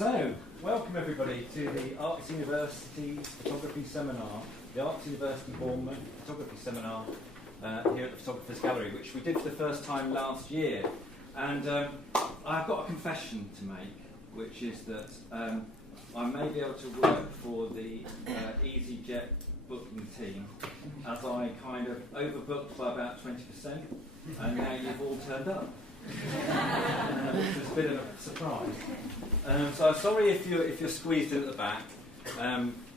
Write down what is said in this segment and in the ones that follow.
So, welcome everybody to the Arts University's Photography Seminar, the Arts University Bournemouth Photography Seminar here at the Photographers Gallery, which we did for the first time last year. And I've got a confession to make, which is that I may be able to work for the EasyJet booking team, as I kind of overbooked by about 20%, and now you've all turned up. Which was a bit of a surprise. So I'm sorry if you're squeezed in at the back,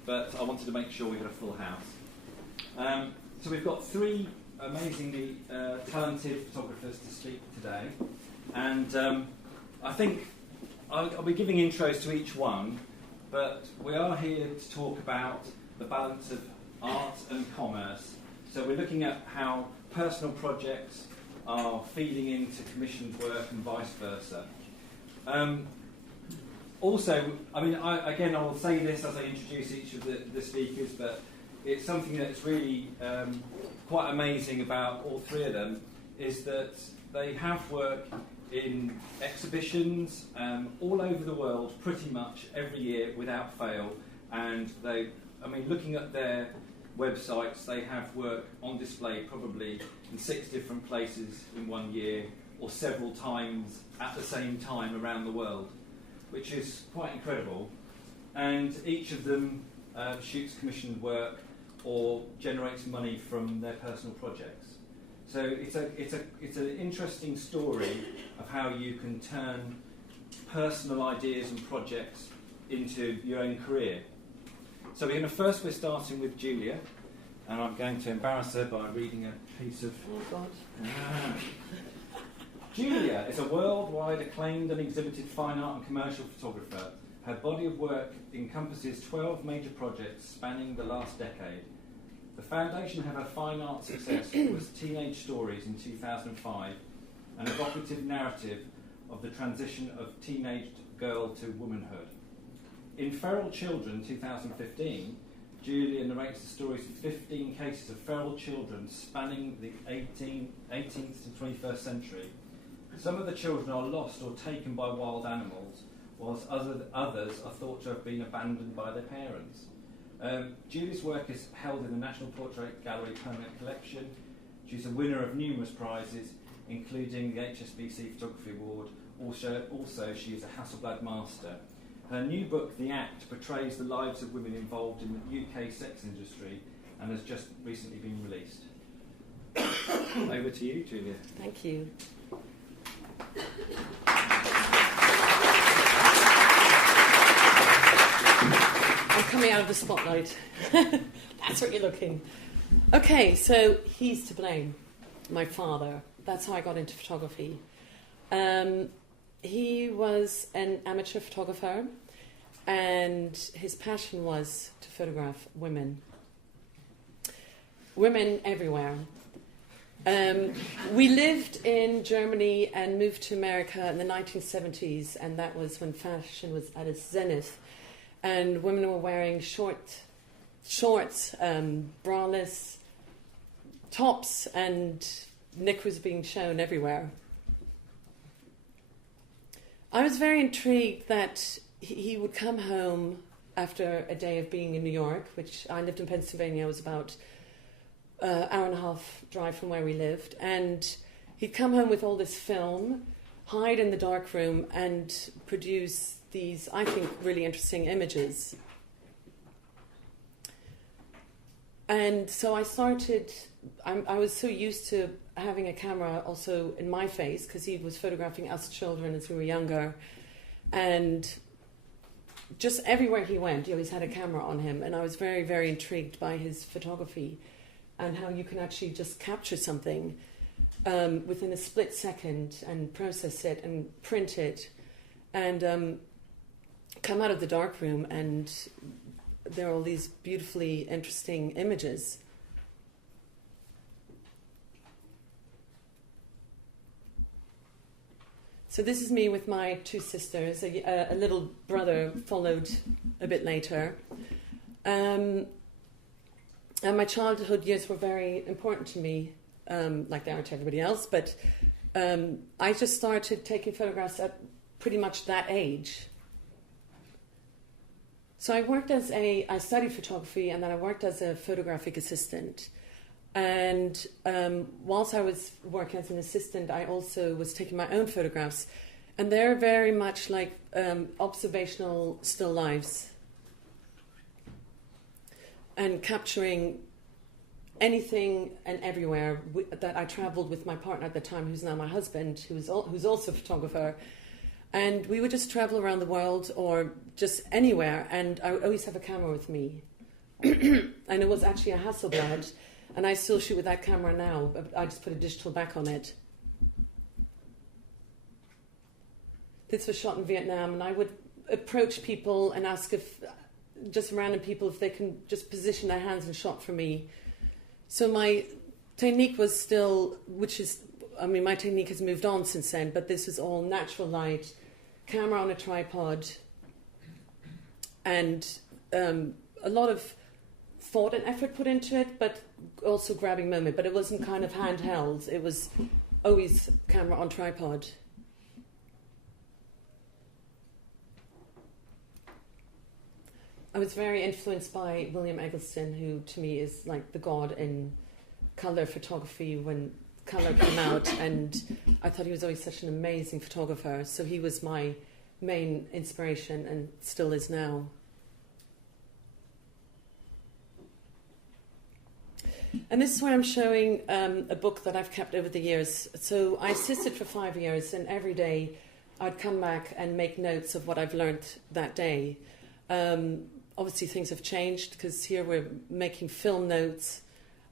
but I wanted to make sure we had a full house. So we've got three amazingly talented photographers to speak today, and I think I'll be giving intros to each one, but we are here to talk about the balance of art and commerce. So we're looking at how personal projects are feeding into commissioned work and vice versa. Also, I mean, I will say this as I introduce each of the speakers, but it's something that's really quite amazing about all three of them, is that they have work in exhibitions all over the world pretty much every year without fail, and looking at their websites, they have work on display probably in 6 different places in 1 year, or several times at the same time around the world, which is quite incredible. And each of them shoots commissioned work or generates money from their personal projects. So it's an interesting story of how you can turn personal ideas and projects into your own career. So we're starting with Julia, and I'm going to embarrass her by reading a piece of... Oh, God. Julia is a worldwide acclaimed and exhibited fine art and commercial photographer. Her body of work encompasses 12 major projects spanning the last decade. The foundation of her fine art success was Teenage Stories in 2005, an evocative narrative of the transition of teenage girl to womanhood. In Feral Children 2015, Julia narrates the stories of 15 cases of feral children spanning the 18th to 21st century. Some of the children are lost or taken by wild animals, whilst others are thought to have been abandoned by their parents. Julia's work is held in the National Portrait Gallery Permanent Collection. She's a winner of numerous prizes, including the HSBC Photography Award. Also, she is a Hasselblad Master. Her new book, The Act, portrays the lives of women involved in the UK sex industry and has just recently been released. Over to you, Julia. Thank you. I'm coming out of the spotlight. That's what you're looking. Okay, so he's to blame. My father. That's how I got into photography. He was an amateur photographer, and his passion was to photograph women. Women everywhere. We lived in Germany and moved to America in the 1970s, and that was when fashion was at its zenith. And women were wearing shorts, braless tops, and knickers being shown everywhere. I was very intrigued that he would come home after a day of being in New York, which I lived in Pennsylvania. I was about an hour and a half drive from where we lived. And he'd come home with all this film, hide in the dark room, and produce these, I think, really interesting images. And so I started... I was so used to having a camera also in my face, because he was photographing us children as we were younger, and just everywhere he went, he always had a camera on him, and I was very, very intrigued by his photography and how you can actually just capture something within a split second and process it and print it and come out of the darkroom, and there are all these beautifully interesting images. So this is me with my 2 sisters. A little brother followed a bit later. And my childhood years were very important to me, like they are to everybody else. But I just started taking photographs at pretty much that age. So I studied photography, and then I worked as a photographic assistant. And whilst I was working as an assistant, I also was taking my own photographs. And they're very much like observational still lives. And capturing anything and everywhere that I travelled with my partner at the time, who's now my husband, who's also a photographer. And we would just travel around the world or just anywhere. And I would always have a camera with me. And it was actually a Hasselblad. And I still shoot with that camera now, but I just put a digital back on it. This was shot in Vietnam, and I would approach people and ask just random people, if they can just position their hands and shot for me. So my technique was still, my technique has moved on since then, but this is all natural light, camera on a tripod, and a lot of thought and effort put into it, but also grabbing moment. But it wasn't kind of handheld. It was always camera on tripod. I was very influenced by William Eggleston, who to me is like the god in colour photography when colour came out, and I thought he was always such an amazing photographer. So he was my main inspiration and still is now. And this is where I'm showing a book that I've kept over the years. So I assisted for 5 years, and every day I'd come back and make notes of what I've learned that day. Obviously things have changed, because here we're making film notes,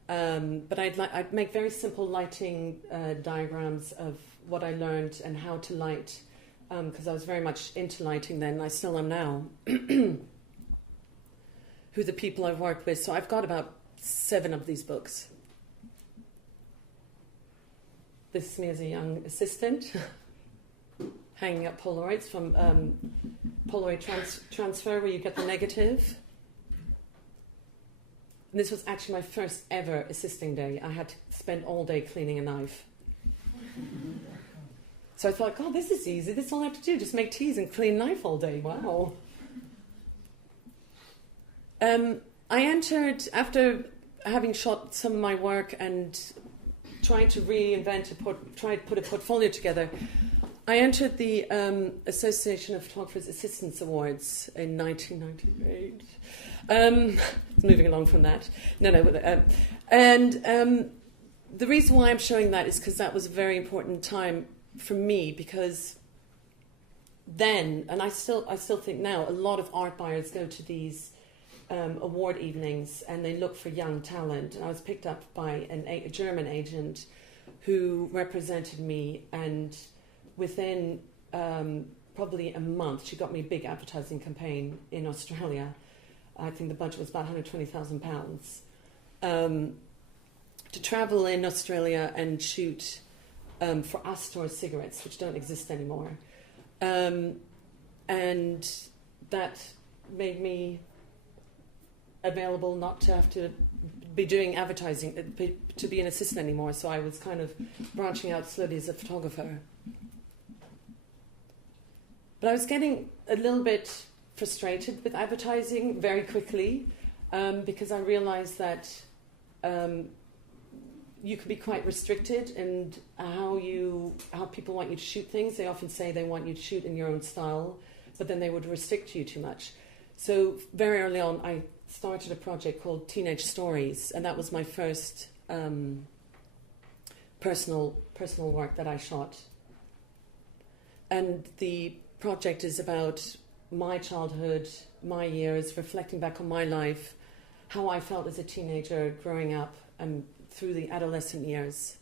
but I'd make very simple lighting diagrams of what I learned and how to light, because I was very much into lighting then, and I still am now. Who the people I've worked with. So I've got about 7 of these books. This is me as a young assistant, hanging up Polaroids from Polaroid transfer, where you get the negative. And this was actually my first ever assisting day. I had to spend all day cleaning a knife. So I thought, God, this is easy. This is all I have to do, just make teas and clean knife all day. Wow. I entered, after having shot some of my work and trying to try to put a portfolio together, I entered the Association of Photographers Assistants Awards in 1998. Moving along from that. The reason why I'm showing that is because that was a very important time for me, because then, and I still think now, a lot of art buyers go to these award evenings and they look for young talent. And I was picked up by a German agent who represented me, and within probably a month she got me a big advertising campaign in Australia. I think the budget was about £120,000 to travel in Australia and shoot for Astor cigarettes, which don't exist anymore. And that made me available not to have to be doing advertising, to be an assistant anymore. So I was kind of branching out slowly as a photographer. But I was getting a little bit frustrated with advertising very quickly, because I realized that you can be quite restricted in how people want you to shoot things. They often say they want you to shoot in your own style, but then they would restrict you too much. So very early on, I started a project called Teenage Stories, and that was my first personal work that I shot. And the project is about my childhood, my years, reflecting back on my life, how I felt as a teenager growing up and through the adolescent years.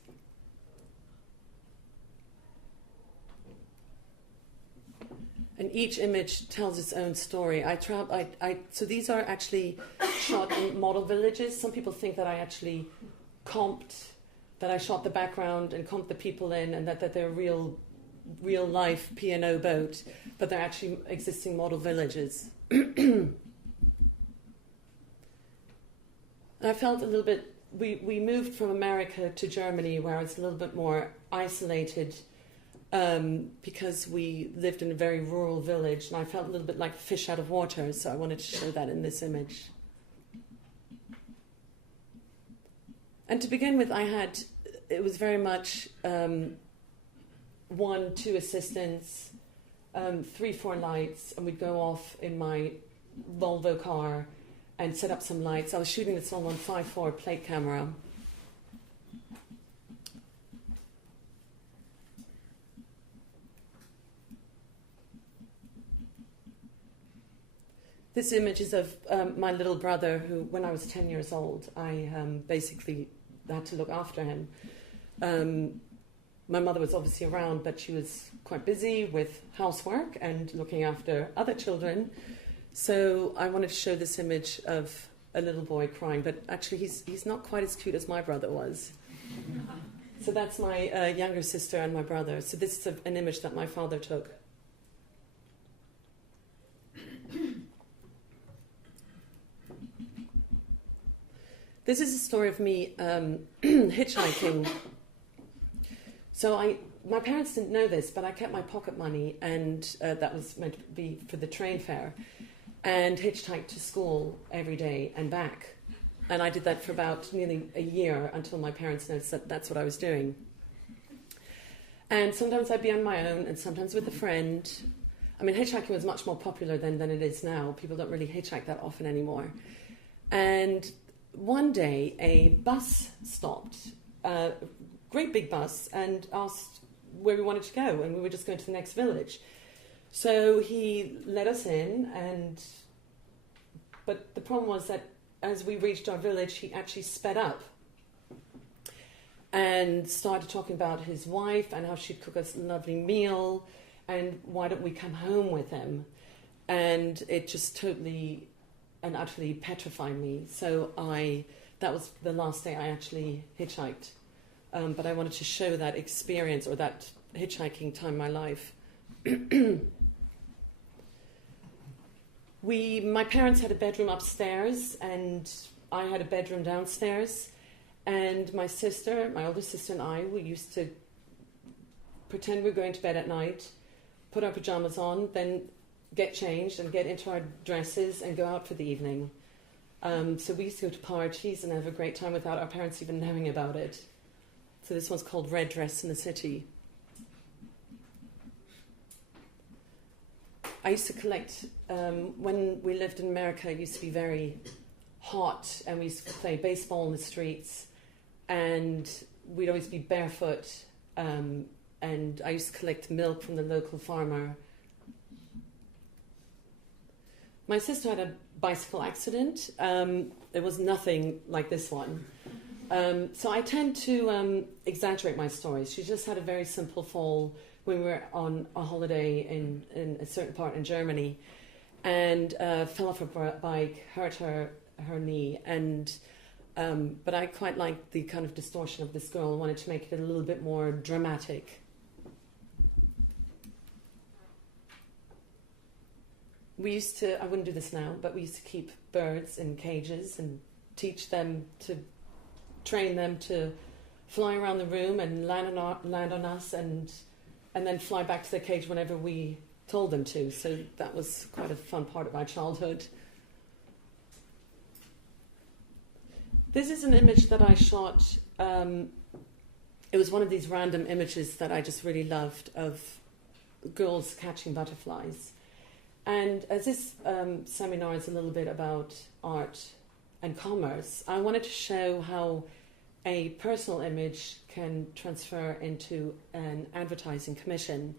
And each image tells its own story. So these are actually shot in model villages. Some people think that I actually that I shot the background and comped the people in, and that they're real life P&O boat, but they're actually existing model villages. And I felt a little bit, we moved from America to Germany, where I was a little bit more isolated because we lived in a very rural village, and I felt a little bit like a fish out of water, so I wanted to show that in this image. And to begin with, it was very much 1, 2 assistants, 3, 4 lights, and we'd go off in my Volvo car and set up some lights. I was shooting this all on 5.4 plate camera. This image is of my little brother, who, when I was 10 years old, I basically had to look after him. My mother was obviously around, but she was quite busy with housework and looking after other children. So I wanted to show this image of a little boy crying, but actually he's not quite as cute as my brother was. So that's my younger sister and my brother. So this is an image that my father took. This is a story of me hitchhiking. So my parents didn't know this, but I kept my pocket money, and that was meant to be for the train fare, and hitchhiked to school every day and back. And I did that for about nearly a year until my parents noticed that that's what I was doing. And sometimes I'd be on my own, and sometimes with a friend. I mean, hitchhiking was much more popular then than it is now. People don't really hitchhike that often anymore. And one day, a bus stopped, a great big bus, and asked where we wanted to go, and we were just going to the next village. So he let us in, but the problem was that as we reached our village, he actually sped up and started talking about his wife and how she'd cook us a lovely meal, and why don't we come home with him? And it just totally and utterly petrified me. So that was the last day I actually hitchhiked. But I wanted to show that experience, or that hitchhiking time in my life. My parents had a bedroom upstairs, and I had a bedroom downstairs. And my older sister and I, we used to pretend we were going to bed at night, put our pajamas on, then get changed and get into our dresses and go out for the evening. So we used to go to parties and have a great time without our parents even knowing about it. So this one's called Red Dress in the City. I used to collect, when we lived in America, it used to be very hot, and we used to play baseball in the streets, and we'd always be barefoot, and I used to collect milk from the local farmer. My sister had a bicycle accident. It was nothing like this one. So I tend to exaggerate my stories. She just had a very simple fall when we were on a holiday in a certain part in Germany, and fell off her bike, hurt her knee, and but I quite liked the kind of distortion of this girl and wanted to make it a little bit more dramatic. I wouldn't do this now, but we used to keep birds in cages and train them to fly around the room and land on us, and then fly back to the cage whenever we told them to. So that was quite a fun part of our childhood. This is an image that I shot. It was one of these random images that I just really loved, of girls catching butterflies. And as this seminar is a little bit about art and commerce, I wanted to show how a personal image can transfer into an advertising commission.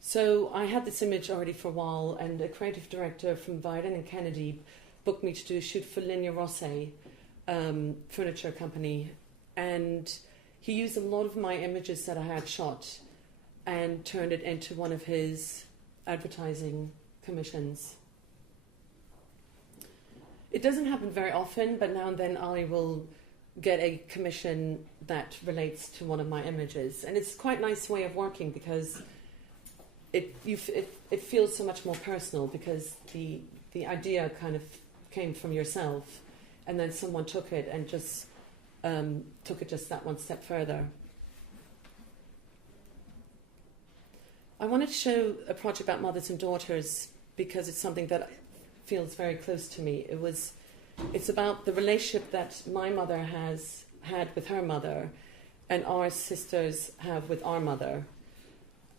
So I had this image already for a while, and a creative director from Biden and Kennedy booked me to do a shoot for Ligne Rosse, furniture company, and he used a lot of my images that I had shot and turned it into one of his advertising commissions. It doesn't happen very often, but now and then I will get a commission that relates to one of my images, and it's quite a nice way of working because it feels so much more personal, because the idea kind of came from yourself, and then someone took it and just took it just that one step further. I wanted to show a project about mothers and daughters because it's something that feels very close to me. It's about the relationship that my mother has had with her mother and our sisters have with our mother.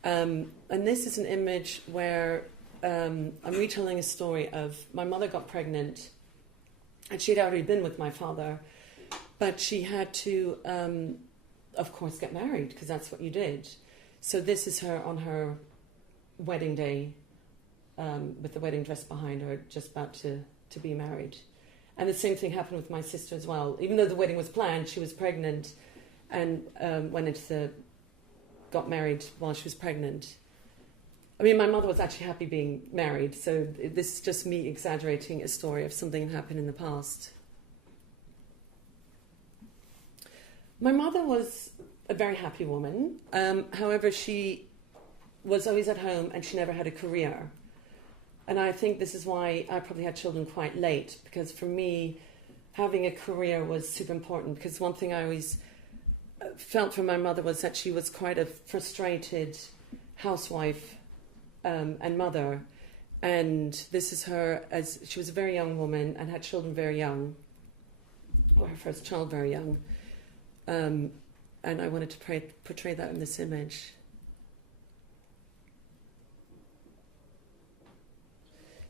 And this is an image where I'm retelling a story of my mother got pregnant and she'd already been with my father, but she had to, of course, get married because that's what you did. So this is her on her wedding day with the wedding dress behind her, just about to be married. And the same thing happened with my sister as well. Even though the wedding was planned, she was pregnant and got married while she was pregnant. I mean, my mother was actually happy being married, so this is just me exaggerating a story of something that happened in the past. My mother was a very happy woman. However, she was always at home and she never had a career. And I think this is why I probably had children quite late, because for me, having a career was super important. Because one thing I always felt from my mother was that she was quite a frustrated housewife and mother. And this is her, as she was a very young woman and had children very young, or her first child very young. And I wanted to portray that in this image.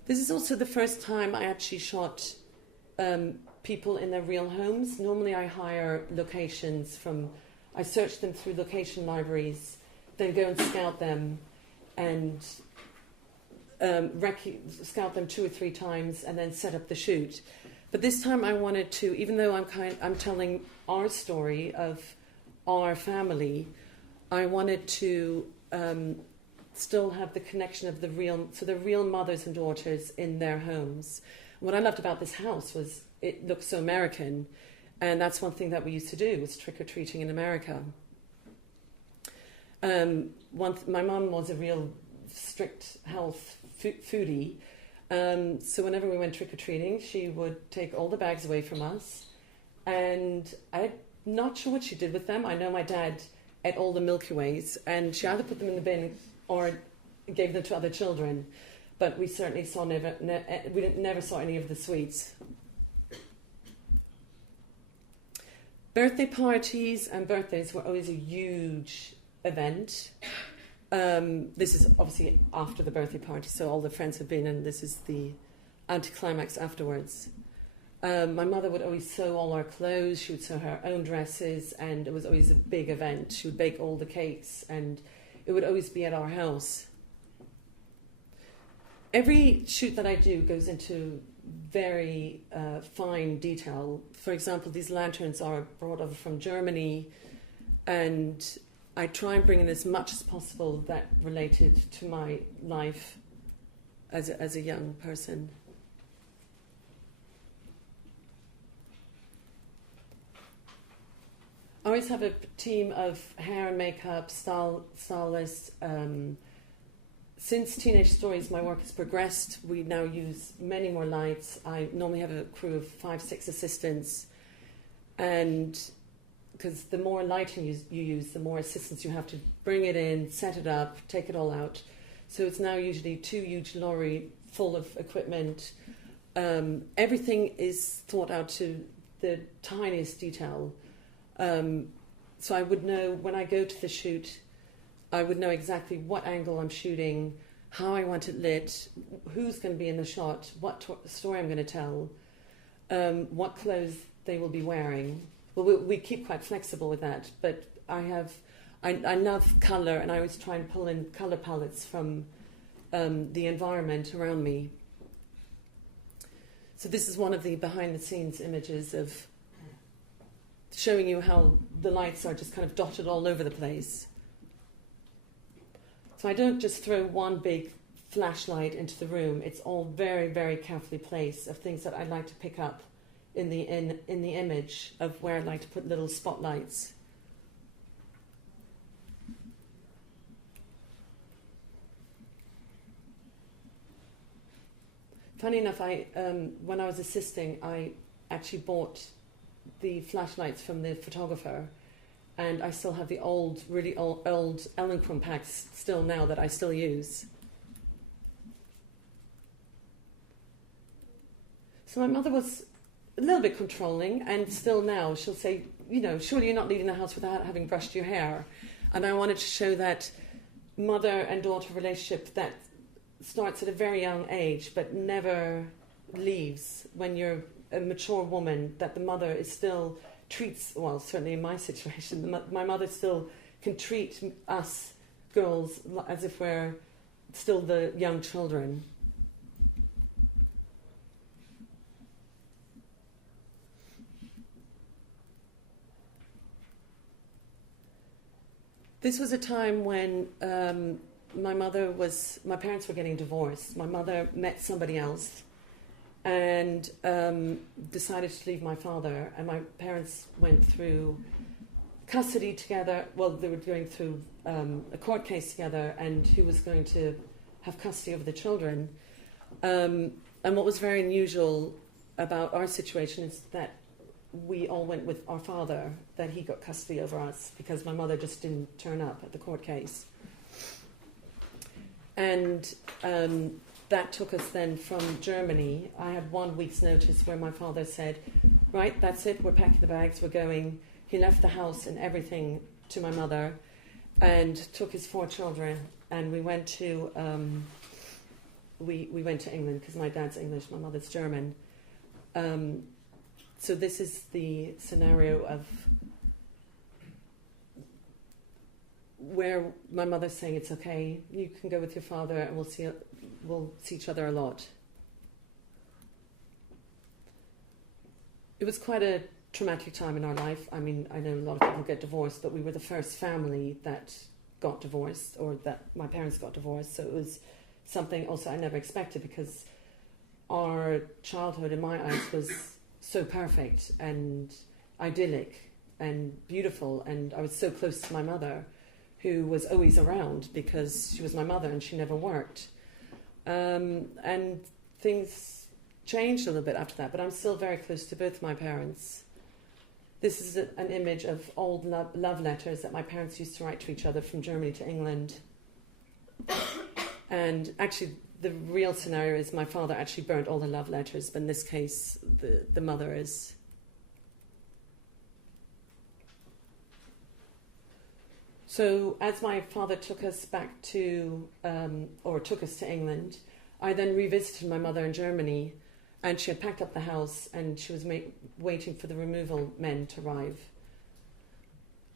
This is also the first time I actually shot people in their real homes. Normally I hire locations I search them through location libraries, then go and scout them and scout them 2 or 3 times and then set up the shoot. But this time I wanted to, even though I'm telling our story of our family, I wanted to still have the connection of the real mothers and daughters in their homes. What I loved about this house was it looked so American, and that's one thing that we used to do, was trick-or-treating in America. My mum was a real strict health foodie, so whenever we went trick-or-treating, she would take all the bags away from us, and I'm not sure what she did with them. I know my dad ate all the Milky Ways, and she either put them in the bin or gave them to other children, but we certainly never saw any of the sweets. Birthday parties and birthdays were always a huge event. This is obviously after the birthday party, so all the friends have been, and this is the anticlimax afterwards. My mother would always sew all our clothes. She would sew her own dresses, and it was always a big event. She would bake all the cakes, and it would always be at our house. Every shoot that I do goes into very fine detail. For example, these lanterns are brought over from Germany, and I try and bring in as much as possible that related to my life as a young person. I always have a team of hair and makeup, stylists. Since Teenage Stories, my work has progressed. We now use many more lights. I normally have a crew of 5-6 assistants. And because the more lighting you use, the more assistants you have to bring it in, set it up, take it all out. So it's now usually 2 huge lorry full of equipment. Everything is thought out to the tiniest detail. So I would know when I go to the shoot, I would know exactly what angle I'm shooting, how I want it lit, who's going to be in the shot, what story I'm going to tell, what clothes they will be wearing. Well, we keep quite flexible with that, but I love colour, and I always try and pull in colour palettes from the environment around me. So this is one of the behind-the-scenes images of showing you how the lights are just kind of dotted all over the place. So I don't just throw one big flashlight into the room. It's all very, very carefully placed of things that I'd like to pick up in the image of where I'd like to put little spotlights. Funny enough, when I was assisting, I actually bought the flashlights from the photographer, and I still have the old, really old Ellencrumb packs still now that I still use. So my mother was a little bit controlling, and still now she'll say, surely you're not leaving the house without having brushed your hair. And I wanted to show that mother and daughter relationship that starts at a very young age but never leaves when you're a mature woman, that the mother is still treats, well, certainly in my situation, my mother still can treat us girls as if we're still the young children. This was a time when my parents were getting divorced. My mother met somebody else and decided to leave my father, and my parents went through custody together. Well, they were going through a court case together, and who was going to have custody of the children. And what was very unusual about our situation is that we all went with our father, that he got custody over us because my mother just didn't turn up at the court case. And that took us then from Germany. I had 1 week's notice where my father said, right, that's it, we're packing the bags, we're going. He left the house and everything to my mother and took his 4 children, and we went to we went to England because my dad's English, my mother's German. So this is the scenario of where my mother's saying, it's okay, you can go with your father and we'll see each other a lot. It was quite a traumatic time in our life. I mean, I know a lot of people get divorced, but we were the first family that got divorced, or that my parents got divorced. So it was something also I never expected, because our childhood in my eyes was so perfect and idyllic and beautiful, and I was so close to my mother, who was always around because she was my mother and she never worked. And things changed a little bit after that, but I'm still very close to both my parents. This is an image of old love letters that my parents used to write to each other from Germany to England. And actually, the real scenario is my father actually burnt all the love letters, but in this case, the mother is. So as my father took us back to, took us to England, I then revisited my mother in Germany, and she had packed up the house and she was waiting for the removal men to arrive.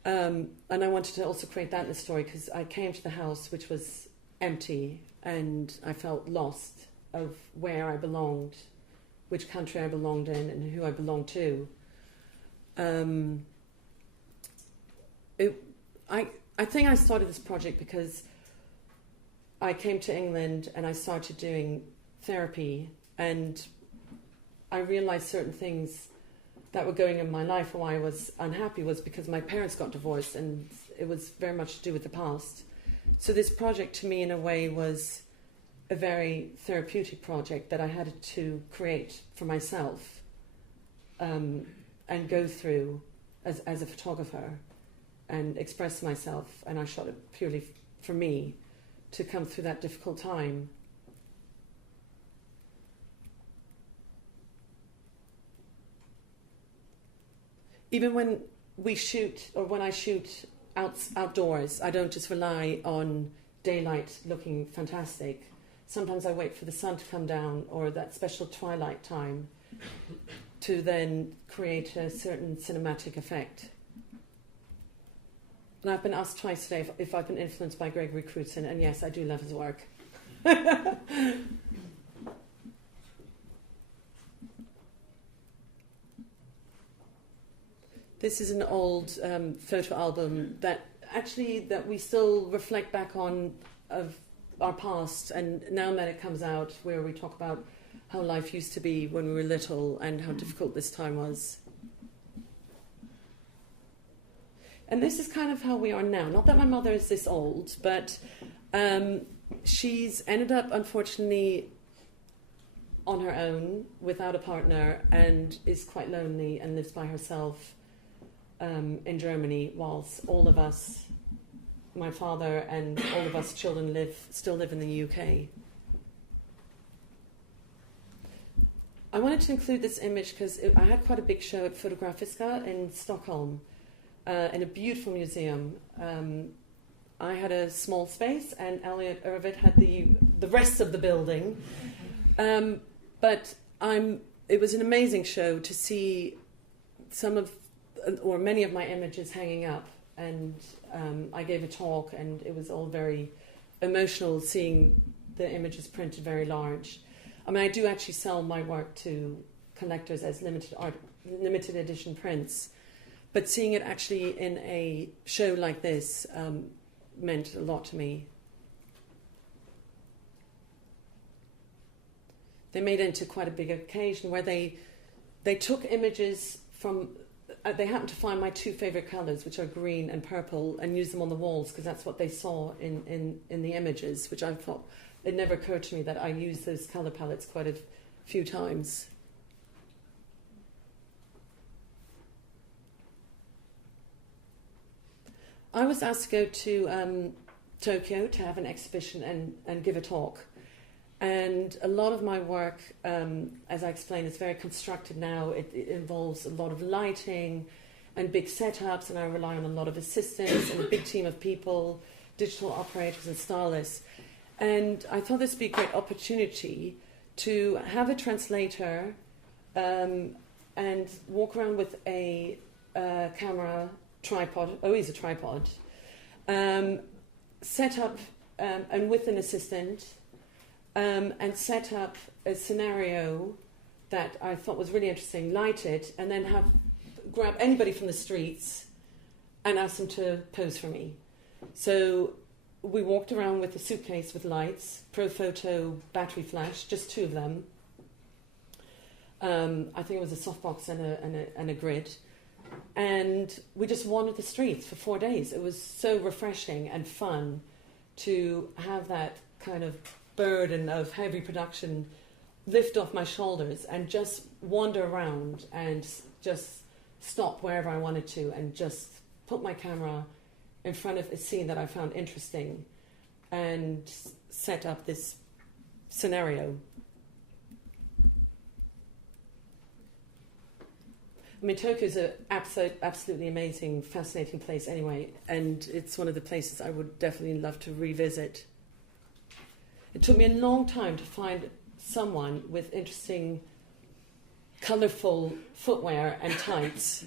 And I wanted to also create that in the story, because I came to the house which was empty, and I felt lost of where I belonged, which country I belonged in, and who I belonged to. I think I started this project because I came to England and I started doing therapy, and I realized certain things that were going in my life why I was unhappy was because my parents got divorced, and it was very much to do with the past. So this project to me in a way was a very therapeutic project that I had to create for myself and go through as a photographer and express myself, and I shot it purely for me to come through that difficult time. Even when we shoot, or when I shoot outdoors, I don't just rely on daylight looking fantastic. Sometimes I wait for the sun to come down, or that special twilight time, to then create a certain cinematic effect. And I've been asked twice today if I've been influenced by Gregory Crutzen, and yes, I do love his work. This is an old photo album that we still reflect back on of our past, and now that it comes out, where we talk about how life used to be when we were little and how difficult this time was. And this is kind of how we are now. Not that my mother is this old, but she's ended up, unfortunately, on her own, without a partner, and is quite lonely and lives by herself. in Germany, whilst all of us, my father and all of us children still live in the UK. I wanted to include this image because I had quite a big show at Fotografiska in Stockholm, in a beautiful museum. I had a small space, and Elliot Irvid had the rest of the building. But it was an amazing show to see some of, or many of my images hanging up. And I gave a talk, and it was all very emotional seeing the images printed very large. I mean, I do actually sell my work to collectors as limited edition prints, but seeing it actually in a show like this meant a lot to me. They made it into quite a big occasion where they took images from. They happened to find my two favourite colours, which are green and purple, and used them on the walls because that's what they saw in the images, which I thought. It never occurred to me that I used those colour palettes quite a few times. I was asked to go to Tokyo to have an exhibition and give a talk. And a lot of my work, as I explained, is very constructed now. It involves a lot of lighting and big setups, and I rely on a lot of assistants and a big team of people, digital operators and stylists. And I thought this would be a great opportunity to have a translator and walk around with a camera tripod, always a tripod, set up, and with an assistant, and set up a scenario that I thought was really interesting, light it, and then grab anybody from the streets and ask them to pose for me. So we walked around with a suitcase with lights, Profoto battery flash, just two of them. I think it was a softbox and a grid. And we just wandered the streets for 4 days. It was so refreshing and fun to have that kind of burden of heavy production lift off my shoulders and just wander around and just stop wherever I wanted to and just put my camera in front of a scene that I found interesting and set up this scenario. I mean, Tokyo is an absolutely amazing, fascinating place anyway, and it's one of the places I would definitely love to revisit. It took me a long time to find someone with interesting, colourful footwear and tights.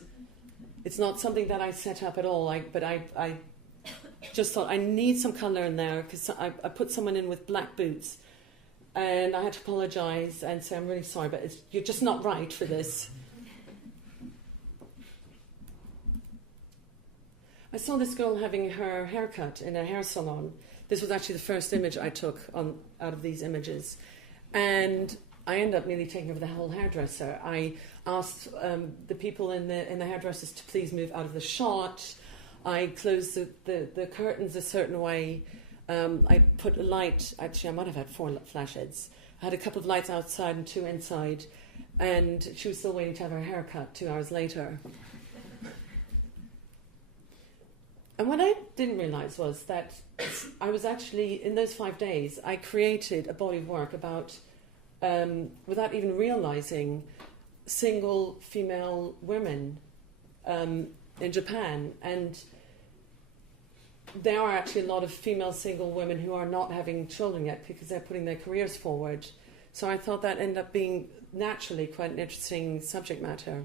It's not something that I set up at all, but I just thought I need some colour in there because I put someone in with black boots and I had to apologise and say, I'm really sorry, but you're just not right for this. I saw this girl having her haircut in a hair salon. This was actually the first image I took out of these images. And I ended up nearly taking over the whole hairdresser. I asked the people in the hairdressers to please move out of the shot. I closed the curtains a certain way. I put a light, actually I might have had 4 flash heads. I had a couple of lights outside and 2 inside. And she was still waiting to have her haircut 2 hours later. And what I didn't realise was that I was actually, in those 5 days, I created a body of work about, without even realising, single female women in Japan. And there are actually a lot of female single women who are not having children yet because they're putting their careers forward. So I thought that ended up being naturally quite an interesting subject matter.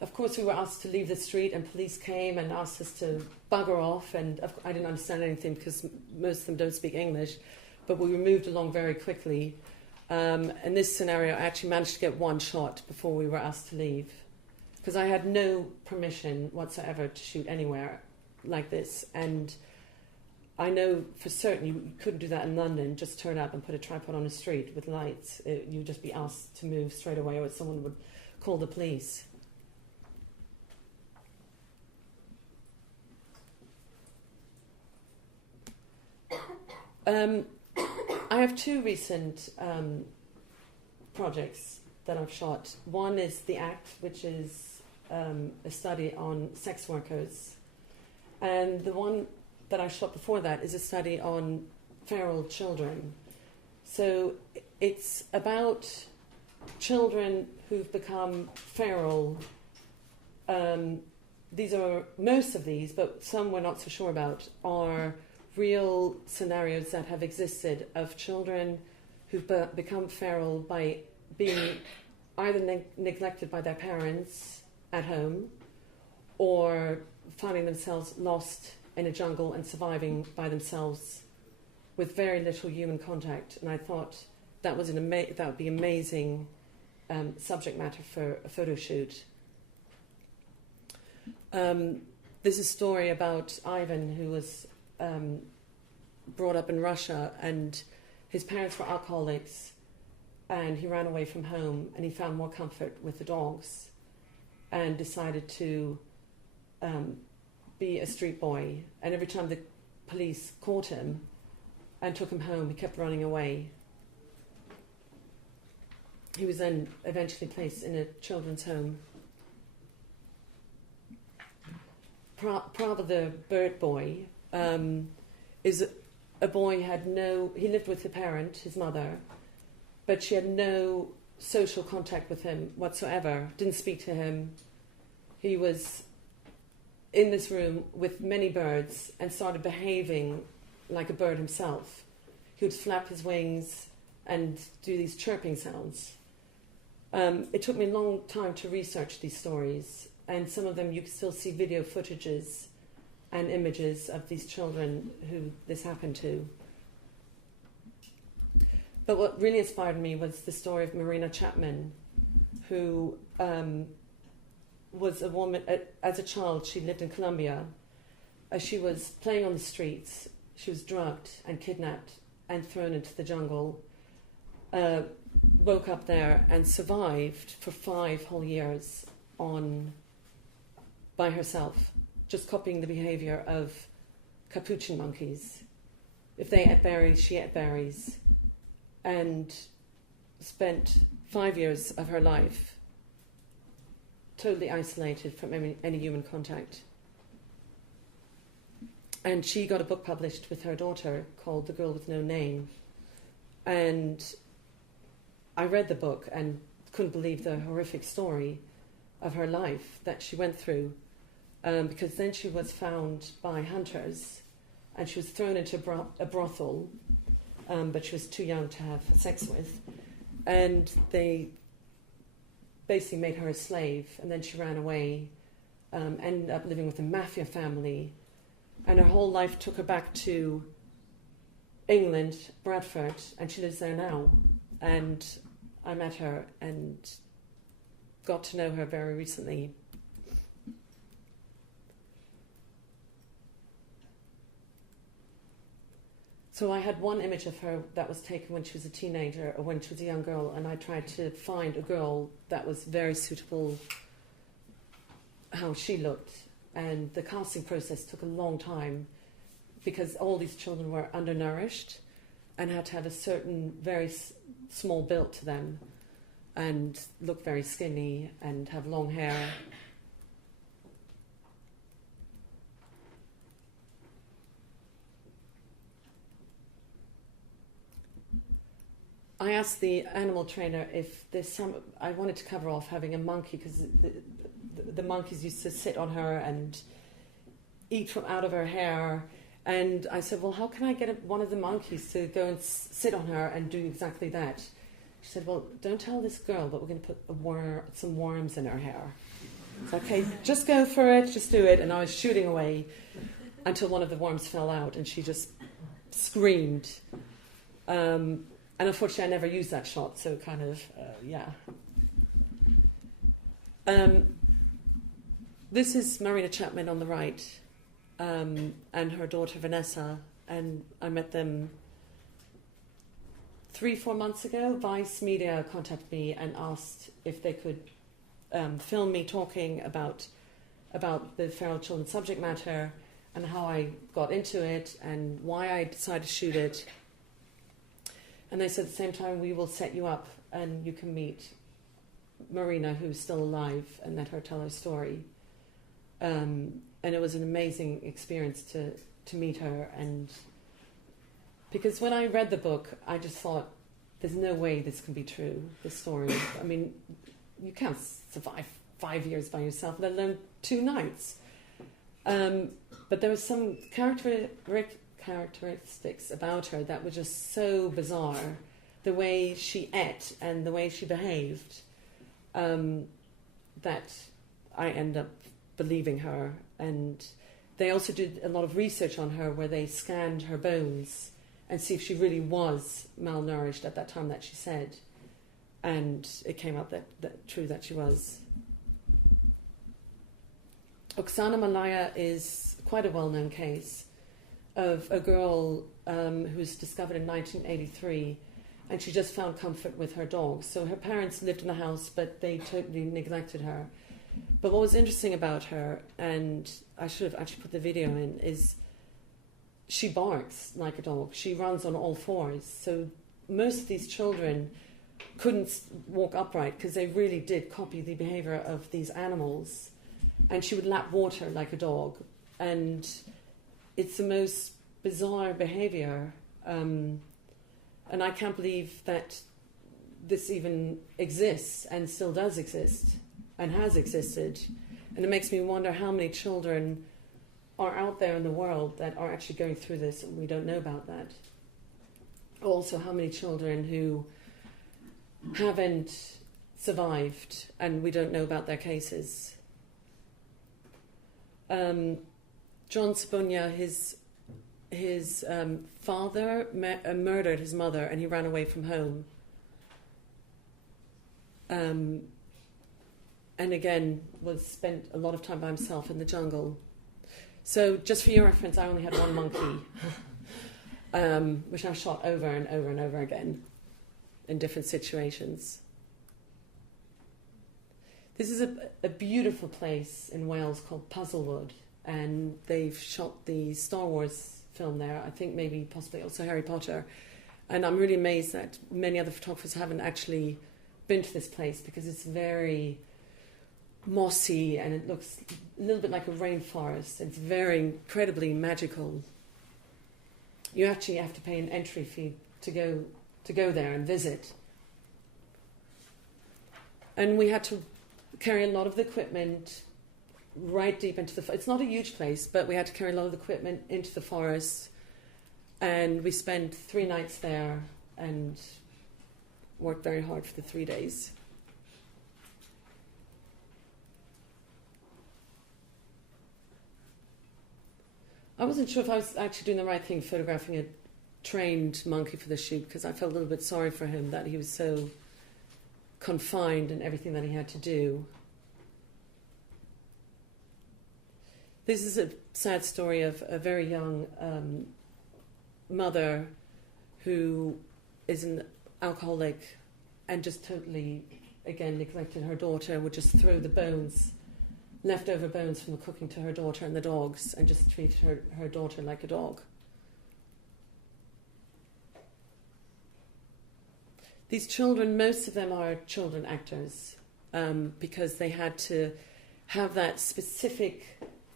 Of course, we were asked to leave the street and police came and asked us to bugger off, and I didn't understand anything because most of them don't speak English, but we were moved along very quickly. In this scenario, I actually managed to get 1 shot before we were asked to leave because I had no permission whatsoever to shoot anywhere like this. And I know for certain you couldn't do that in London, just turn up and put a tripod on the street with lights. You'd just be asked to move straight away or someone would call the police. I have 2 recent projects that I've shot. One is The Act, which is a study on sex workers. And the one that I shot before that is a study on feral children. So it's about children who've become feral. Most of these, but some we're not so sure about, are real scenarios that have existed of children who've become feral by being either neglected by their parents at home or finding themselves lost in a jungle and surviving by themselves with very little human contact. And I thought that was that would be amazing subject matter for a photo shoot. There's a story about Ivan, who was brought up in Russia, and his parents were alcoholics, and he ran away from home, and he found more comfort with the dogs and decided to be a street boy. And every time the police caught him and took him home, he kept running away. He was then eventually placed in a children's home. Prava the bird boy is a boy he lived with a parent, his mother, but she had no social contact with him whatsoever, didn't speak to him. He was in this room with many birds and started behaving like a bird himself. He would flap his wings and do these chirping sounds. It took me a long time to research these stories, and some of them you can still see video footages and images of these children who this happened to. But what really inspired me was the story of Marina Chapman, who was a woman. As a child, she lived in Colombia. As she was playing on the streets, she was drugged and kidnapped and thrown into the jungle, woke up there and survived for 5 whole years by herself, just copying the behavior of capuchin monkeys. If they ate berries, she ate berries, and spent 5 years of her life totally isolated from any human contact. And she got a book published with her daughter called The Girl with No Name. And I read the book and couldn't believe the horrific story of her life that she went through, because then she was found by hunters and she was thrown into a brothel, but she was too young to have sex with, and they basically made her a slave, and then she ran away, ended up living with a mafia family, and her whole life took her back to England, Bradford, and she lives there now. And I met her and got to know her very recently. So I had one image of her that was taken when she was a teenager or when she was a young girl, and I tried to find a girl that was very suitable how she looked. And the casting process took a long time because all these children were undernourished and had to have a certain very small build to them and look very skinny and have long hair. I asked the animal trainer if there's I wanted to cover off having a monkey, because the monkeys used to sit on her and eat from out of her hair. And I said, well, how can I get one of the monkeys to go and sit on her and do exactly that? She said, well, don't tell this girl, but we're going to put some worms in her hair. It's okay, just go for it, just do it. And I was shooting away until one of the worms fell out and she just screamed. And unfortunately, I never used that shot, so kind of, yeah. This is Marina Chapman on the right, and her daughter Vanessa, and I met them 3-4 months ago. Vice Media contacted me and asked if they could film me talking about the feral children subject matter and how I got into it and why I decided to shoot it. And they said at the same time, we will set you up and you can meet Marina, who's still alive, and let her tell her story. And it was an amazing experience to meet her. And because when I read the book, I just thought, there's no way this can be true, this story. I mean, you can't survive 5 years by yourself, let alone 2 nights. But there was some characteristics about her that were just so bizarre. The way she ate and the way she behaved, that I end up believing her. And they also did a lot of research on her where they scanned her bones and see if she really was malnourished at that time that she said. And it came out that true that she was. Oksana Malaya is quite a well-known case of a girl who was discovered in 1983, and she just found comfort with her dogs. So her parents lived in the house, but they totally neglected her. But what was interesting about her, and I should have actually put the video in, is she barks like a dog. She runs on all fours. So most of these children couldn't walk upright because they really did copy the behavior of these animals. And she would lap water like a dog. And it's the most bizarre behavior. And I can't believe that this even exists and still does exist and has existed. And it makes me wonder how many children are out there in the world that are actually going through this and we don't know about that. Also, how many children who haven't survived and we don't know about their cases. John Sabunya, his father murdered his mother and he ran away from home. And again, spent a lot of time by himself in the jungle. So just for your reference, I only had one monkey, which I shot over and over and over again in different situations. This is a beautiful place in Wales called Puzzlewood, and they've shot the Star Wars film there, I think maybe possibly also Harry Potter. And I'm really amazed that many other photographers haven't actually been to this place because it's very mossy and it looks a little bit like a rainforest. It's very incredibly magical. You actually have to pay an entry fee to go there and visit. And we had to carry a lot of the equipment right deep into the... It's not a huge place, but we had to carry a lot of the equipment into the forest. And we spent 3 nights there and worked very hard for the 3 days. I wasn't sure if I was actually doing the right thing photographing a trained monkey for the shoot, because I felt a little bit sorry for him that he was so confined in everything that he had to do. This is a sad story of a very young mother who is an alcoholic and just totally, again, neglected her daughter, would just throw the bones, leftover bones from the cooking to her daughter and the dogs, and just treat her daughter like a dog. These children, most of them are children actors, because they had to have that specific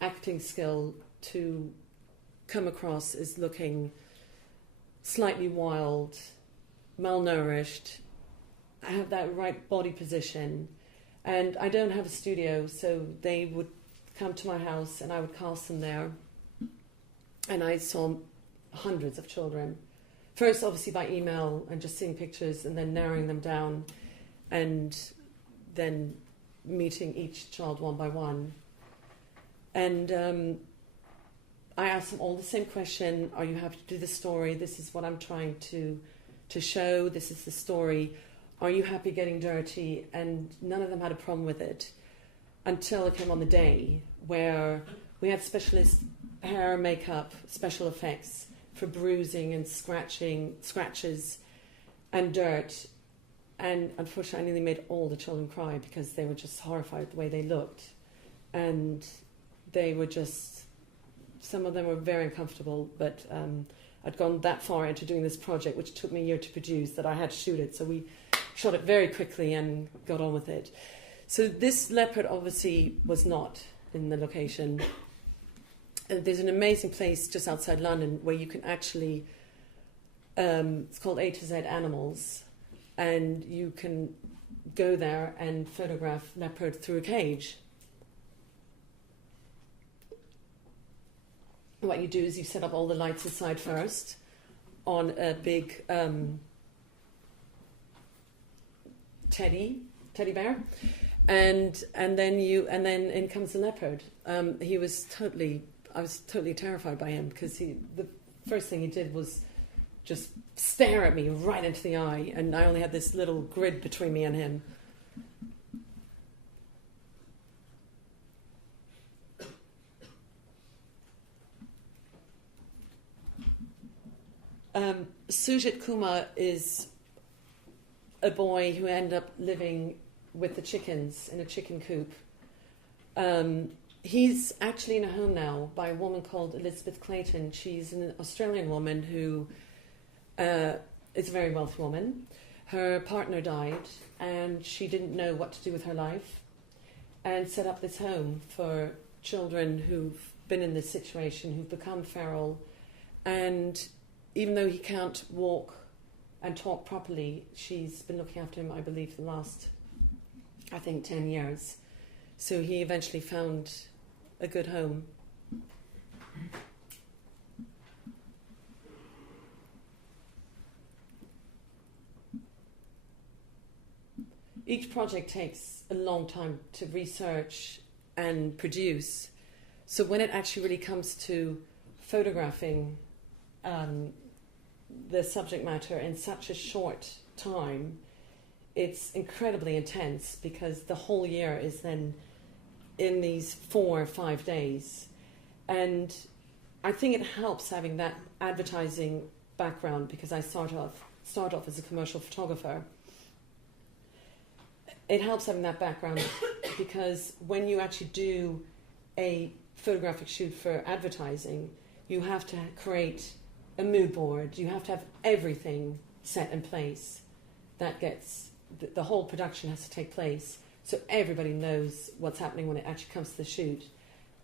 acting skill to come across as looking slightly wild, malnourished, have that right body position. And I don't have a studio, so they would come to my house and I would cast them there. And I saw hundreds of children. First, obviously, by email and just seeing pictures and then narrowing them down and then meeting each child one by one. And I asked them all the same question: are you happy to do the story? This is what I'm trying to show. This is the story. Are you happy getting dirty? And none of them had a problem with it until it came on the day where we had specialist hair, makeup, special effects for bruising and scratches and dirt. And unfortunately, I nearly made all the children cry because they were just horrified the way they looked. And they were just, some of them were very uncomfortable, but I'd gone that far into doing this project, which took me a year to produce, that I had to shoot it. So we shot it very quickly and got on with it. So this leopard obviously was not in the location. There's an amazing place just outside London where you can actually, it's called A to Z Animals, and you can go there and photograph leopard through a cage. What you do is you set up all the lights inside first on a big teddy bear, and then in comes the leopard. I was totally terrified by him because the first thing he did was just stare at me right into the eye, and I only had this little grid between me and him. Sujit Kumar is a boy who ended up living with the chickens in a chicken coop. He's actually in a home now by a woman called Elizabeth Clayton. She's an Australian woman who is a very wealthy woman. Her partner died and she didn't know what to do with her life and set up this home for children who've been in this situation, who've become feral. And even though he can't walk and talk properly, she's been looking after him, I believe, the last, 10 years. So he eventually found a good home. Each project takes a long time to research and produce. So when it actually really comes to photographing the subject matter in such a short time, it's incredibly intense because the whole year is then in these 4 or 5 days. And I think it helps having that advertising background because I start off as a commercial photographer. It helps having that background because when you actually do a photographic shoot for advertising, you have to create a mood board. You have to have everything set in place. That gets the whole production has to take place, so everybody knows what's happening when it actually comes to the shoot.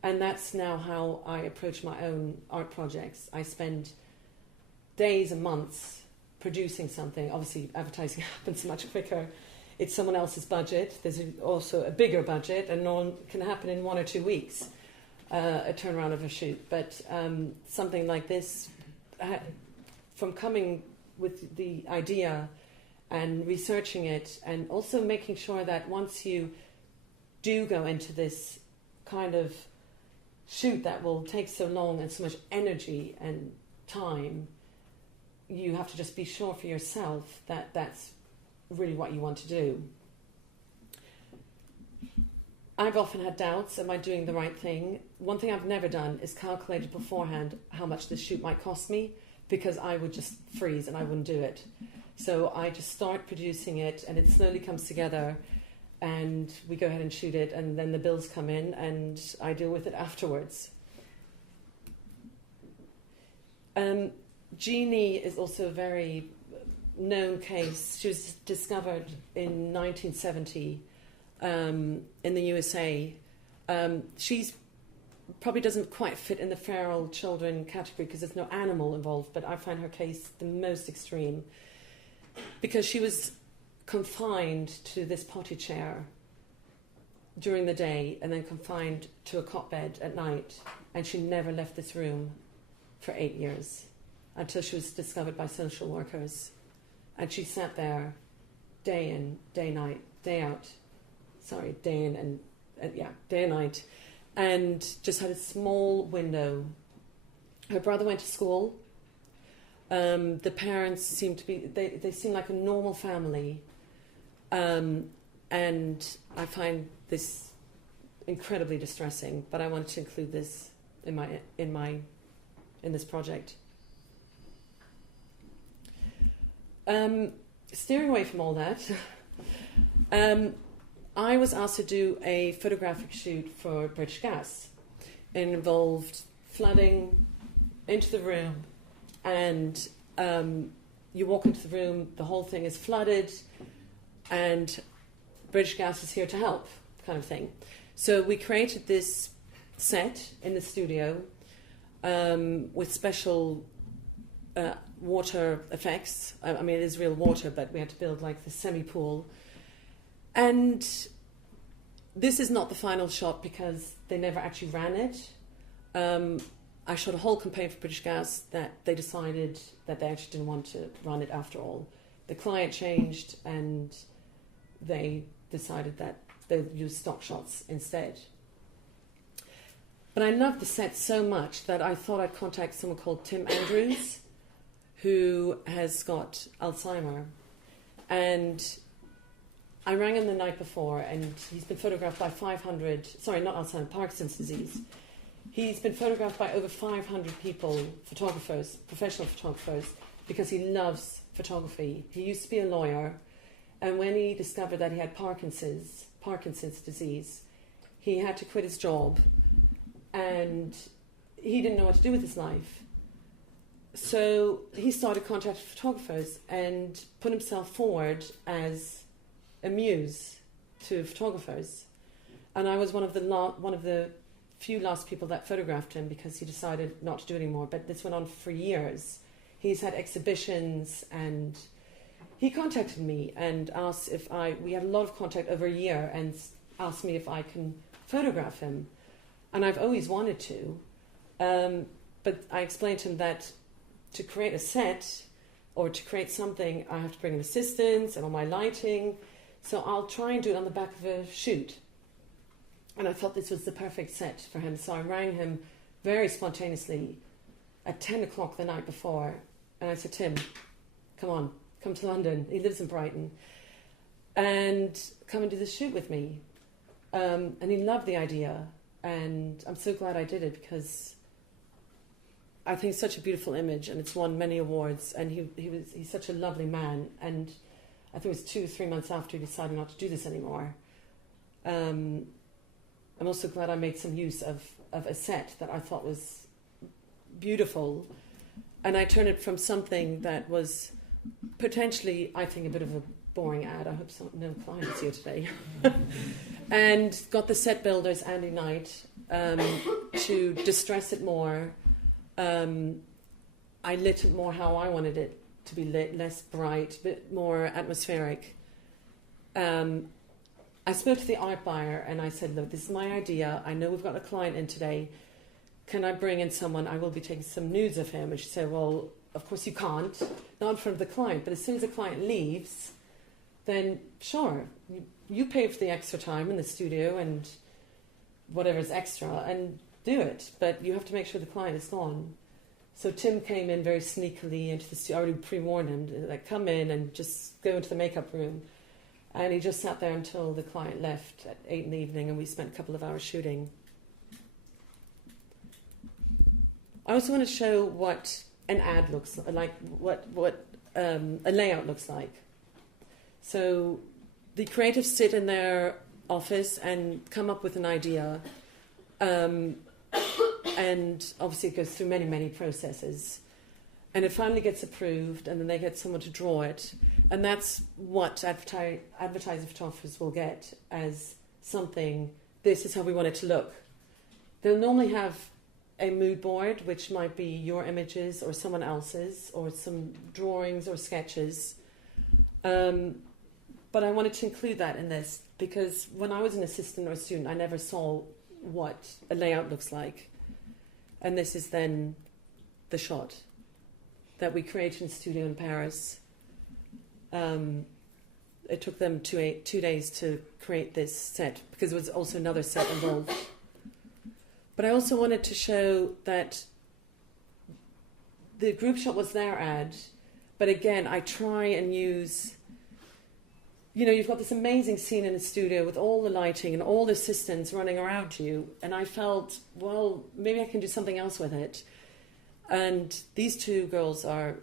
And that's now how I approach my own art projects. I spend days and months producing something. Obviously, advertising happens much quicker. It's someone else's budget. There's also a bigger budget, and no one can happen in 1 or 2 weeks. A turnaround of a shoot, but something like this, from coming with the idea and researching it, and also making sure that once you do go into this kind of shoot that will take so long and so much energy and time, you have to just be sure for yourself that that's really what you want to do. I've often had doubts, am I doing the right thing? One thing I've never done is calculated beforehand how much this shoot might cost me, because I would just freeze and I wouldn't do it. So I just start producing it and it slowly comes together and we go ahead and shoot it, and then the bills come in and I deal with it afterwards. Jeannie is also a very known case. She was discovered in 1970 in the USA. She's probably doesn't quite fit in the feral children category because there's no animal involved, but I find her case the most extreme because she was confined to this potty chair during the day and then confined to a cot bed at night, and she never left this room for 8 years until she was discovered by social workers. And she sat there day in, day night, day out, day in and day and night, and just had a small window. Her brother went to school. The parents seemed to be, they seemed like a normal family. And I find this incredibly distressing, but I wanted to include this in this project. Steering away from all that, I was asked to do a photographic shoot for British Gas. It involved flooding into the room, and you walk into the room, the whole thing is flooded. and British Gas is here to help, kind of thing. So we created this set in the studio with special water effects. I mean, it is real water, but we had to build like the semi-pool. And this is not the final shot because they never actually ran it. I shot a whole campaign for British Gas that they decided that they actually didn't want to run it after all. The client changed and they decided that they'd use stock shots instead. But I loved the set so much that I thought I'd contact someone called Tim Andrews, who has got Alzheimer. And I rang him the night before, and he's been photographed by 500, sorry, not Alzheimer's, Parkinson's disease. He's been photographed by over 500 people, photographers, professional photographers, because he loves photography. He used to be a lawyer, and when he discovered that he had Parkinson's disease, he had to quit his job, and he didn't know what to do with his life. So he started contacting photographers and put himself forward as a muse to photographers. And I was one of the few last people that photographed him because he decided not to do it anymore. But this went on for years. He's had exhibitions, and he contacted me and asked if we had a lot of contact over a year, and asked me if I can photograph him. And I've always wanted to. But I explained to him that to create a set or to create something, I have to bring an assistant and all my lighting. So I'll try and do it on the back of a shoot. And I thought this was the perfect set for him. So I rang him very spontaneously at 10 o'clock the night before. And I said, Tim, come to London. He lives in Brighton. And come and do this shoot with me. And he loved the idea. And I'm so glad I did it because I think it's such a beautiful image, and it's won many awards. And he's such a lovely man. And I think it was 2 or 3 months after he decided not to do this anymore. I'm also glad I made some use of a set that I thought was beautiful, and I turned it from something that was potentially, I think, a bit of a boring ad. I hope no clients here today. And got the set builders, Andy Knight, to distress it more. I lit it more how I wanted it to be lit, less bright, a bit more atmospheric. I spoke to the art buyer and I said, look, this is my idea. I know we've got a client in today. Can I bring in someone? I will be taking some nudes of him. And she said, well, of course you can't, not in front of the client. But as soon as the client leaves, then sure, you pay for the extra time in the studio and whatever's extra and do it. But you have to make sure the client is gone. So Tim came in very sneakily into the studio. I already pre-warned him, like, come in and just go into the makeup room. And he just sat there until the client left at 8 in the evening, and we spent a couple of hours shooting. I also want to show what an ad looks like, what a layout looks like. So the creatives sit in their office and come up with an idea, and obviously it goes through many, many processes. And it finally gets approved, and then they get someone to draw it. And that's what advertising photographers will get as something, this is how we want it to look. They'll normally have a mood board, which might be your images or someone else's, or some drawings or sketches. But I wanted to include that in this, because when I was an assistant or a student, I never saw what a layout looks like. And this is then the shot that we created in the studio in Paris. It took them 2 days to create this set, because there was also another set involved. But I also wanted to show that the group shot was their ad, but again, I try and use, you've got this amazing scene in the studio with all the lighting and all the assistants running around you, and I felt, well, maybe I can do something else with it. And these two girls are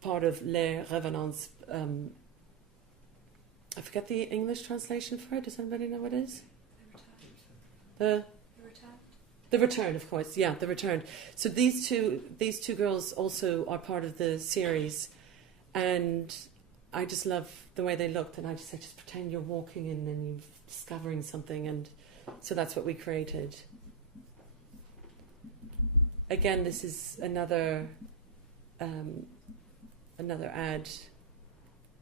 part of Les Revenants. I forget the English translation for it. Does anybody know what it is? The Return, of course. Yeah, The Return. So these two girls also are part of the series, and I just love the way they looked, and I just said, just pretend you're walking in and you're discovering something, and so that's what we created. Again, this is another ad,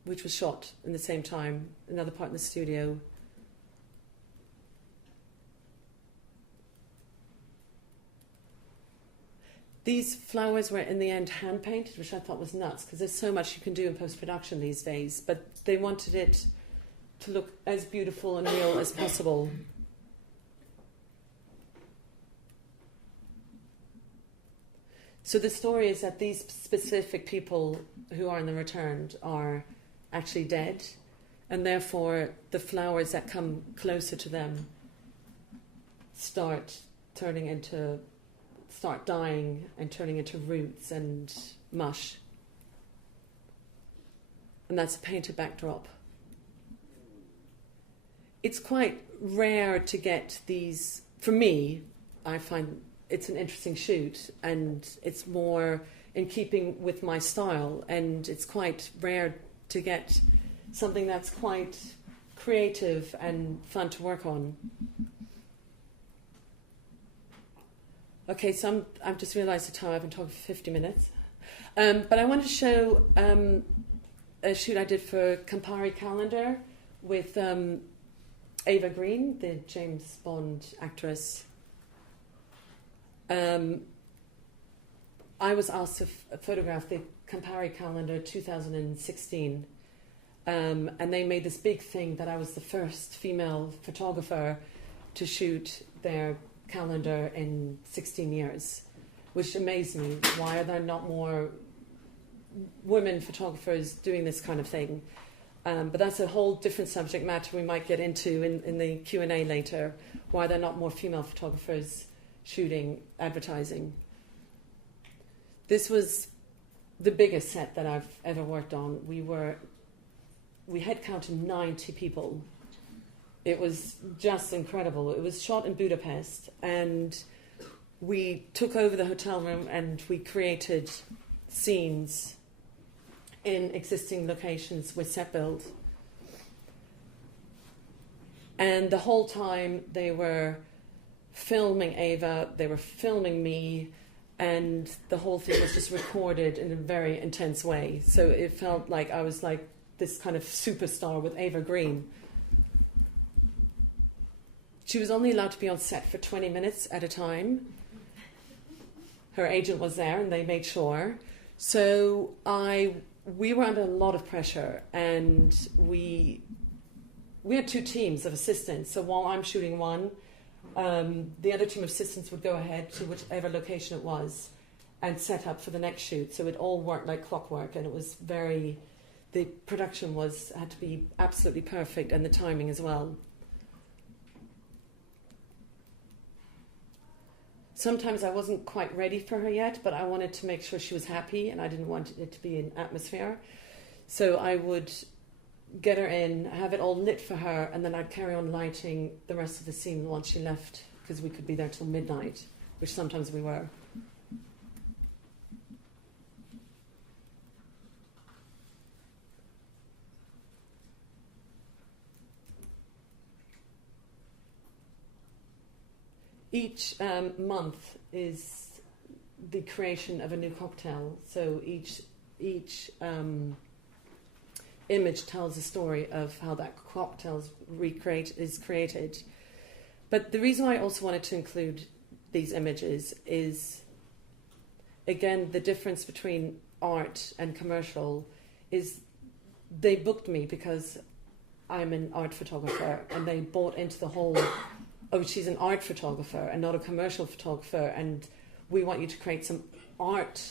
which was shot in the same time, another part in the studio. These flowers were in the end hand painted, which I thought was nuts, because there's so much you can do in post-production these days, but they wanted it to look as beautiful and real as possible. So the story is that these specific people who are in the returned are actually dead, and therefore the flowers that come closer to them start dying and turning into roots and mush. And that's a painted backdrop. It's quite rare to get these. For me, I find it's an interesting shoot, and it's more in keeping with my style, and it's quite rare to get something that's quite creative and fun to work on. Okay, so I've just realised the time. I've been talking for 50 minutes. But I want to show a shoot I did for Campari Calendar with Ava Green, the James Bond actress. I was asked to photograph the Campari Calendar 2016. And they made this big thing that I was the first female photographer to shoot their calendar in 16 years, which amazed me. Why are there not more women photographers doing this kind of thing? But that's a whole different subject matter we might get into in the Q&A later. Why are there not more female photographers shooting advertising? This was the biggest set that I've ever worked on. We had counted 90 people. It was just incredible. It was shot in Budapest, and we took over the hotel room and we created scenes in existing locations with set build. And the whole time they were filming Ava, they were filming me, and the whole thing was just recorded in a very intense way. So it felt like I was like this kind of superstar with Ava Green. She was only allowed to be on set for 20 minutes at a time. Her agent was there, and they made sure. So we were under a lot of pressure, and we had two teams of assistants. So while I'm shooting one, the other team of assistants would go ahead to whichever location it was and set up for the next shoot. So it all worked like clockwork, and it was the production had to be absolutely perfect, and the timing as well. Sometimes I wasn't quite ready for her yet, but I wanted to make sure she was happy, and I didn't want it to be an atmosphere. So I would get her in, have it all lit for her, and then I'd carry on lighting the rest of the scene once she left, because we could be there till midnight, which sometimes we were. Each month is the creation of a new cocktail. So each image tells a story of how that cocktail is created. But the reason why I also wanted to include these images is, again, the difference between art and commercial is they booked me because I'm an art photographer, and they bought into the whole, oh, she's an art photographer and not a commercial photographer, and we want you to create some art,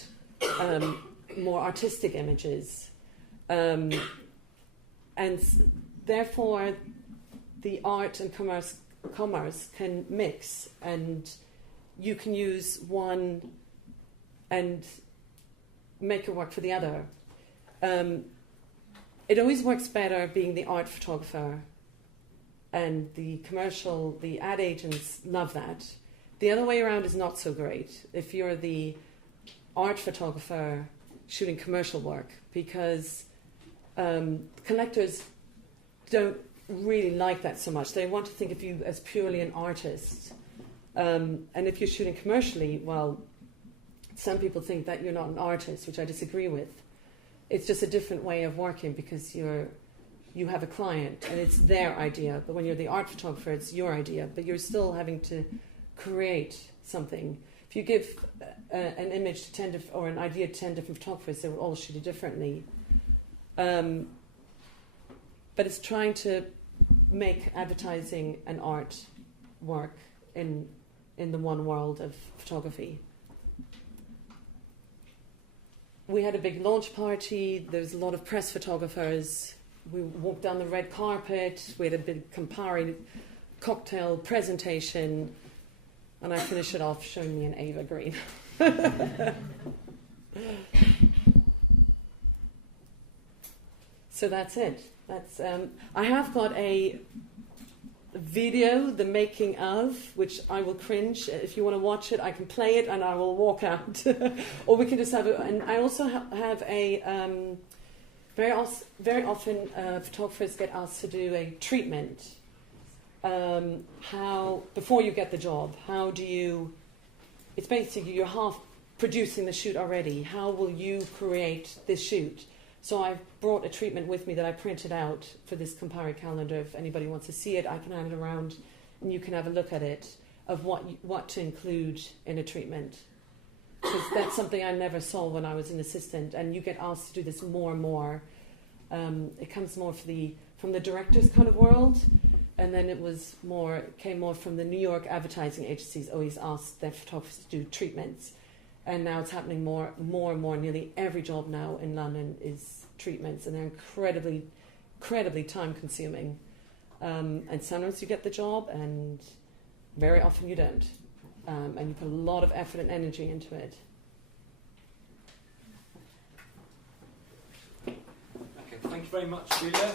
more artistic images. And therefore, the art and commerce can mix, and you can use one and make it work for the other. It always works better being the art photographer, and the commercial, the ad agents love that. The other way around is not so great if you're the art photographer shooting commercial work, because Collectors don't really like that so much. They want to think of you as purely an artist. And if you're shooting commercially, well, some people think that you're not an artist, which I disagree with. It's just a different way of working because you have a client and it's their idea. But when you're the art photographer, it's your idea. But you're still having to create something. If you give an image to 10 or an idea to 10 different photographers, they will all shoot it differently. But it's trying to make advertising and art work in the one world of photography. We had a big launch party. There was a lot of press photographers. We walked down the red carpet. We had a big Campari cocktail presentation. And I finished it off showing me an Ava green. So that's it. That's I have got a video, the making of, which I will cringe. If you want to watch it, I can play it and I will walk out. Or we can just have it. And I also have a very often photographers get asked to do a treatment. How before you get the job, how do you? It's basically you're half producing the shoot already. How will you create this shoot? So I've brought a treatment with me that I printed out for this Campari calendar. If anybody wants to see it, I can hand it around and you can have a look at it, of what to include in a treatment. Because that's something I never saw when I was an assistant, and you get asked to do this more and more. It comes more from the director's kind of world, and then it came more from the New York advertising agencies always asked their photographers to do treatments. And now it's happening more and more. Nearly every job now in London is treatments, and they're incredibly time-consuming. And sometimes you get the job, and very often you don't. And you put a lot of effort and energy into it. Okay, thank you very much, Julia.